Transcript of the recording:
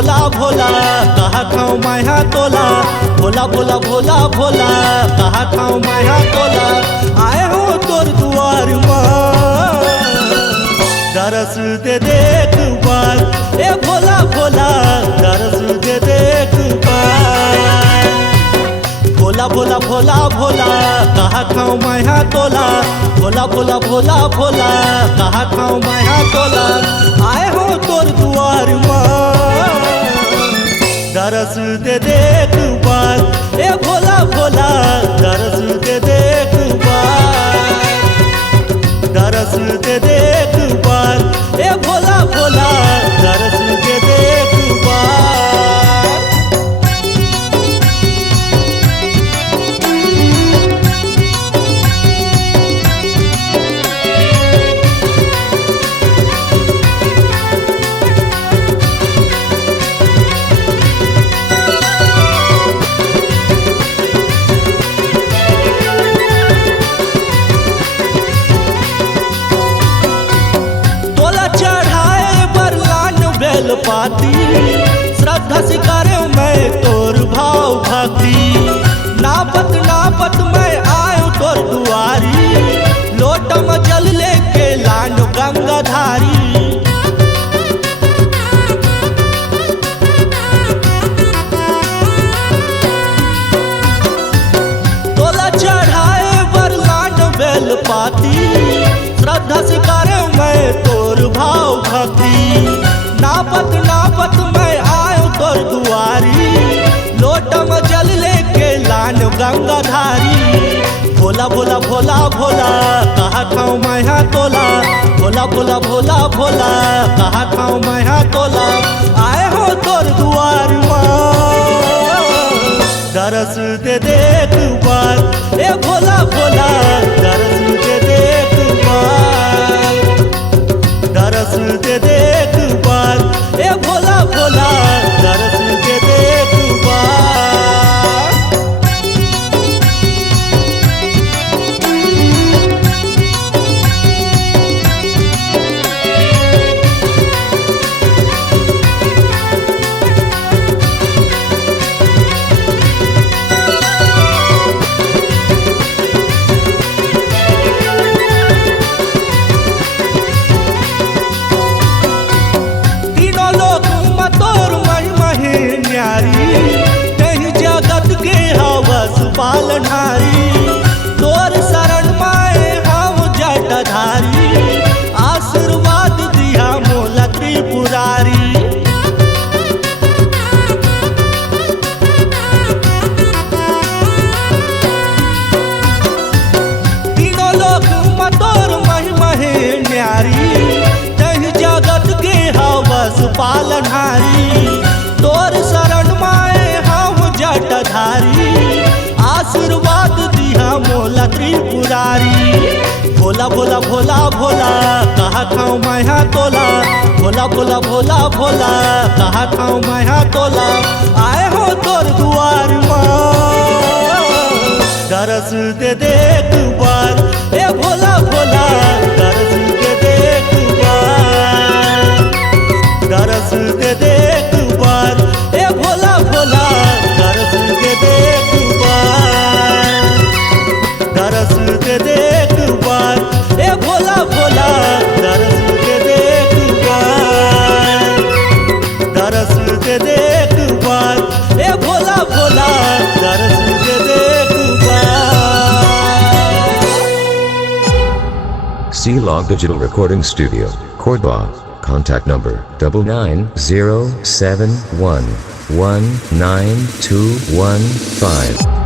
भोला भोला कहा खाऊं माया तोला, भोला भोला भोला भोला कहा खाऊं माया तोला। आए हो तोर दुआर माँ दरस दे देख बार, ए भोला भोला दरस दे देख बार। भोला भोला भोला भोला कहा खाऊं माया तोला, भोला भोला भोला भोला कहा खाऊं माया तोला। आए हो तोर दुआर माँ दरस दे देख बार, ए भोला भोला दरस दे देख बार, दरस दे देख बार, ए भोला भोला दरस दे देख बार। पाती श्रद्धा से करे मैं तोर भाव भक्ति, नापत नापत मैं आयो तोर दुआरी, लोटा में जल लेके लानो गंगाधारी। तोला चढ़ाए बर लान बेल पाती, श्रद्धा से करे मैं तोर भाव भक्ति, नापत नापत मैं आयो तोर दुआरी, लोटा में जल लेके लान गंगाधारी। भोला भोला भोला भोला कहा खाऊं माया तोला, भोला भोला भोला भोला कहा खाऊं माया तोला। आए हो तोर दुआर माँ दरस दे देख बार, ए भोला भोला दरस दे देख बार, दरस दे देख बार, ए भोला भोला दरस दे देख बार। कहीं जगत के हवस पालनहारी, तोर शरण माए हम जटाधारी, आशीर्वाद दिया मोला त्रिपुरारी। तीनों लोक में तोर महिमा है न्यारी, कहीं जगत के हवस पालनहारी, तोर शरण माए हम जटाधारी, आशीर्वाद दिया मोला त्रिपुरारी। भोला भोला भोला भोला कहा खाऊं माया तोला, भोला भोला भोला भोला कहा खाऊं माया तोला। आए हो तोर दुआर माँ दरस दे देख बार, ए भोला भोला दरस दे देख बार, दरस दे देख बार, ए भोला भोला दरस दे देख बार, दरस दे देख बार, ए भोला भोला दरस दे देख बार, दरस दे देख बार, ए भोला भोला दरस दे देख बार। C-Log Digital Recording Studio, Cordoba. Contact number 99071192115.